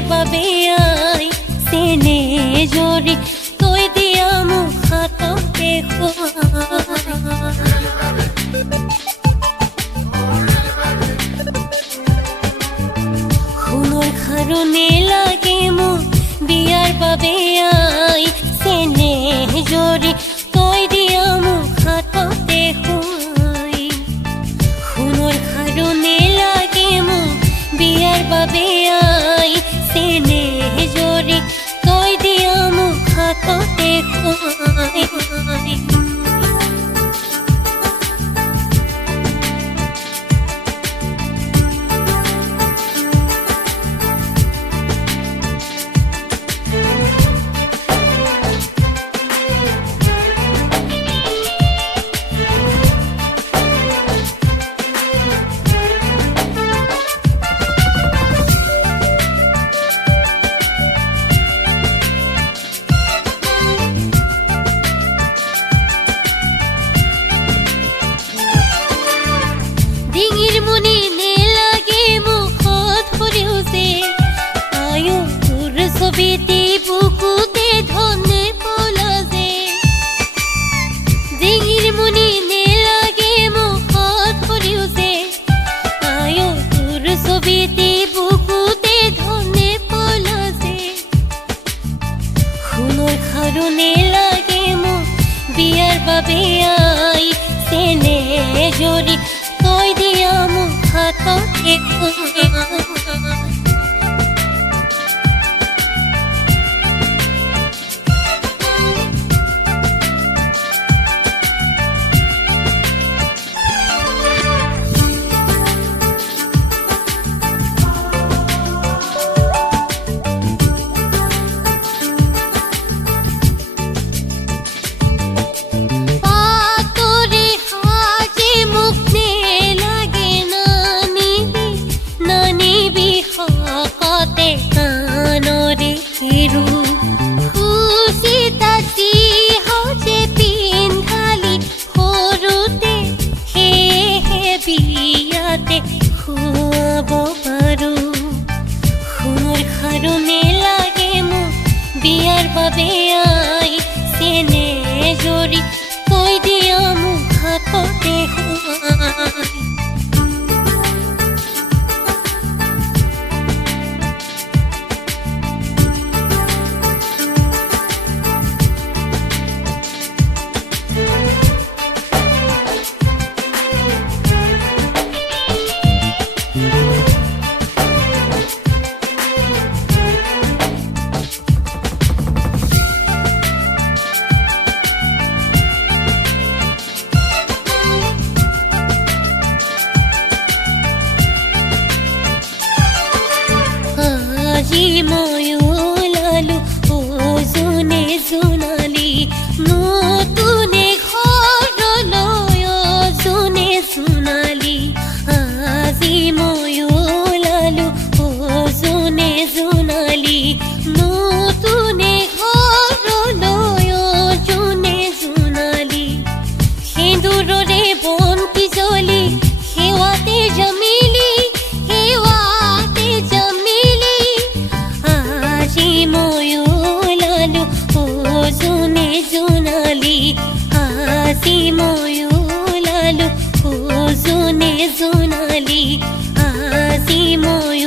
বিয়াৰ বাবে আই সেনে জৰি তই দিয়া মোক হাততে সোণৰ খাৰুণে লাগে মোক বিয়াৰ বাবে আই সেনে জৰি তই দিয়া মোক হাততে সোণৰ খাৰুণে লাগে মোক বিয়াৰ বাবে আই সেনে জৰি তই দিয়া মোক হাততে ডিঙিৰ মনি নেলাগে মুখত সৰিও যে আয়ো তোৰ ছবিতে বুকুতে ধনে পলা যে ডিঙিৰ মনি নেলাগে মুখত সৰিও যে আয়ো তোৰ ছবিতে বুকুতে ধনে পলা যে সোণৰ খাৰুণে লাগে মোক বিয়াৰ বাবে আই সেনে জৰি তই দিয়া মোক হাততে খুৱাব পাৰো সোণৰ খাৰুণে লাগে মোক বিয়াৰ বাবে আই সেনে জৰি তই দিয়া মোক হাততে আজি মই ওলালো ও জোনে জোনালী নতুনে ঘৰলৈ জোনে জোনালী আজি মই ওলালো ও জোনে জোনালী নতুনে ঘৰলৈ জোনে জোনালী সেন্দুৰৰে বন্তি জ্বলি সেৱাতে জামিলি মই ওলালো ও জোনে জোনালী আজি মই ওলালো ও জোনে জোনালী আজি মই